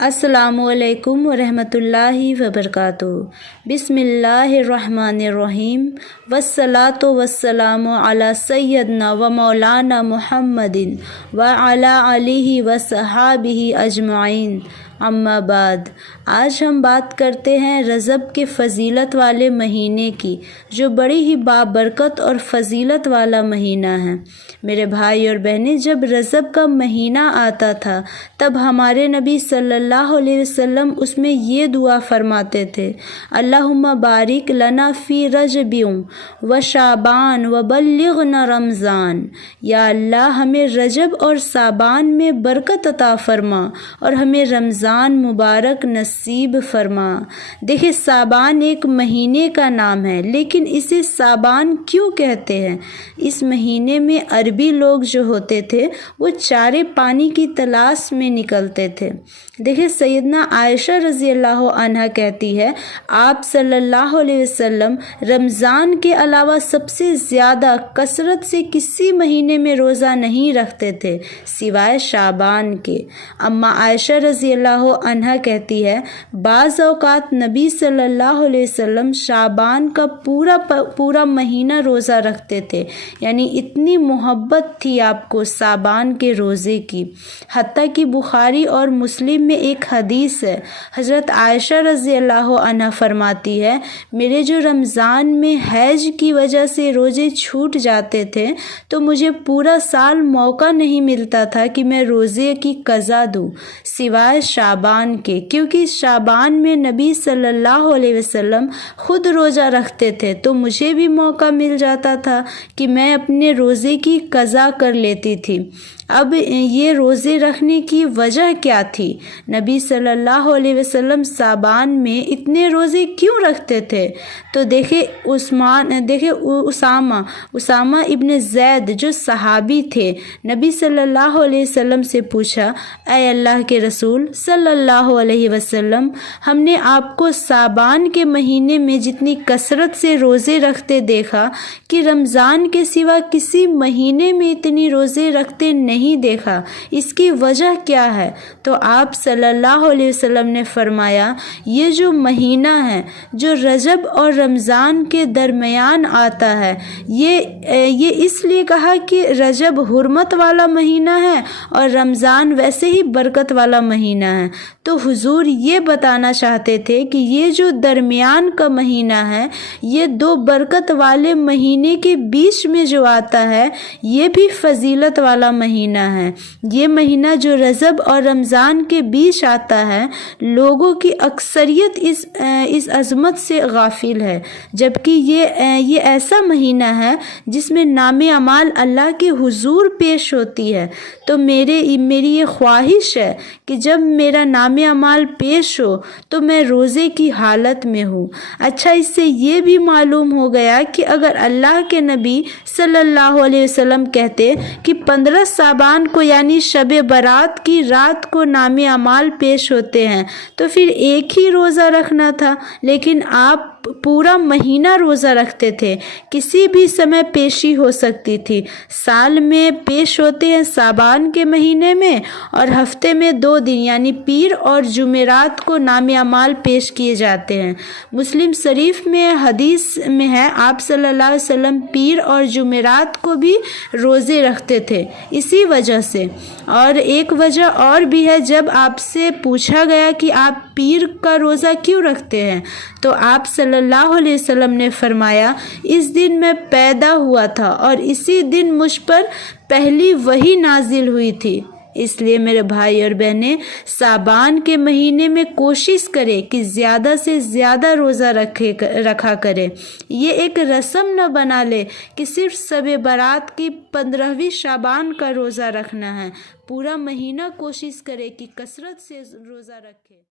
السلام علیکم ورحمۃ اللہ وبرکاتہ۔ بسم اللہ الرحمن الرحیم، والصلاۃ والسلام علی سیدنا و مولانا محمد وعلی آلہ وصحابہ اجمعین، اما بعد۔ آج ہم بات کرتے ہیں رجب کے فضیلت والے مہینے کی، جو بڑی ہی بابرکت اور فضیلت والا مہینہ ہے۔ میرے بھائی اور بہنیں، جب رجب کا مہینہ آتا تھا تب ہمارے نبی صلی اللہ علیہ وسلم اس میں یہ دعا فرماتے تھے: اللہم بارک لنا فی رجب و شعبان و بلغنا رمضان۔ یا اللہ، ہمیں رجب اور شعبان میں برکت عطا فرما اور ہمیں رمضان مبارک نصیب فرما۔ دیکھیں، شعبان ایک مہینے کا نام ہے، لیکن اسے شعبان کیوں کہتے ہیں؟ اس مہینے میں عربی لوگ جو ہوتے تھے وہ چارے پانی کی تلاش میں نکلتے تھے۔ دیکھیں، سیدنا عائشہ رضی اللہ عنہا کہتی ہے، آپ صلی اللہ علیہ وسلم رمضان کے علاوہ سب سے زیادہ کثرت سے کسی مہینے میں روزہ نہیں رکھتے تھے سوائے شعبان کے۔ اما عائشہ رضی اللہ عنہا کہتی ہے، بعض اوقات نبی صلی اللہ علیہ وسلم شعبان کا پورا مہینہ روزہ رکھتے تھے، یعنی اتنی محبت تھی آپ کو شعبان کے روزے کی۔ حتیٰ کہ بخاری اور مسلم میں ایک حدیث ہے، حضرت عائشہ رضی اللہ عنہا فرماتی ہے، میرے جو رمضان میں حیض کی وجہ سے روزے چھوٹ جاتے تھے تو مجھے پورا سال موقع نہیں ملتا تھا کہ میں روزے کی قضا دوں سوائے شعبان کے، کیونکہ شعبان میں نبی صلی اللہ علیہ وسلم خود روزہ رکھتے تھے تو مجھے بھی موقع مل جاتا تھا کہ میں اپنے روزے کی قضا کر لیتی تھی۔ اب یہ روزے رکھنے کی وجہ کیا تھی؟ نبی صلی اللہ علیہ وسلم شعبان میں اتنے روزے کیوں رکھتے تھے؟ تو دیکھیں اسامہ ابن زید جو صحابی تھے، نبی صلی اللہ علیہ وسلم سے پوچھا، اے اللہ کے رسول صلی اللہ علیہ وسلم، ہم نے آپ کو شعبان کے مہینے میں جتنی کثرت سے روزے رکھتے دیکھا کہ رمضان کے سوا کسی مہینے میں اتنی روزے رکھتے نہیں دیکھا، اس کی وجہ کیا ہے؟ تو آپ صلی اللہ علیہ وسلم نے فرمایا، یہ جو مہینہ ہے جو رجب اور رمضان کے درمیان آتا ہے، یہ اس لیے کہا کہ رجب حرمت والا مہینہ ہے اور رمضان ویسے ہی برکت والا مہینہ ہے۔ تو حضور یہ بتانا چاہتے تھے کہ یہ جو درمیان کا مہینہ ہے، یہ دو برکت والے مہینے کے بیچ میں جو آتا ہے، یہ بھی فضیلت والا مہینہ ہے۔ یہ مہینہ جو رجب اور رمضان کے بیچ آتا ہے، لوگوں کی اکثریت اس عظمت سے غافل ہے، جبکہ یہ ایسا مہینہ ہے جس میں نام اعمال اللہ کے حضور پیش ہوتی ہے۔ تو میری یہ خواہش ہے کہ جب میرا نام اعمال پیش ہو تو میں روزے کی حالت میں ہوں۔ اچھا، اس سے یہ بھی معلوم ہو گیا کہ اگر اللہ کے نبی صلی اللہ علیہ وسلم کہتے کہ 15 شعبان کو یعنی شب برات کی رات کو نام اعمال پیش ہوتے ہیں تو پھر ایک ہی روزہ رکھنا تھا، لیکن آپ پورا مہینہ روزہ رکھتے تھے، کسی بھی سمے پیشی ہو سکتی تھی۔ سال میں پیش ہوتے ہیں شعبان کے مہینے میں، اور ہفتے میں 2 دن یعنی پیر اور جمعرات کو نام اعمال پیش کیے جاتے ہیں۔ مسلم شریف میں حدیث میں ہے، آپ صلی اللہ علیہ وسلم پیر اور جمعرات کو بھی روزے رکھتے تھے اسی وجہ سے۔ اور ایک وجہ اور بھی ہے، جب آپ سے پوچھا گیا کہ آپ پیر کا روزہ کیوں رکھتے ہیں تو آپ صلی اللہ علیہ وسلم نے فرمایا، اس دن میں پیدا ہوا تھا اور اسی دن مجھ پر پہلی وحی نازل ہوئی تھی۔ اس لیے میرے بھائی اور بہنیں، شعبان کے مہینے میں کوشش کرے کہ زیادہ سے زیادہ روزہ رکھا کرے۔ یہ ایک رسم نہ بنا لے کہ صرف شب برات کی 15ویں شعبان کا روزہ رکھنا ہے، پورا مہینہ کوشش کرے کہ کثرت سے روزہ رکھے۔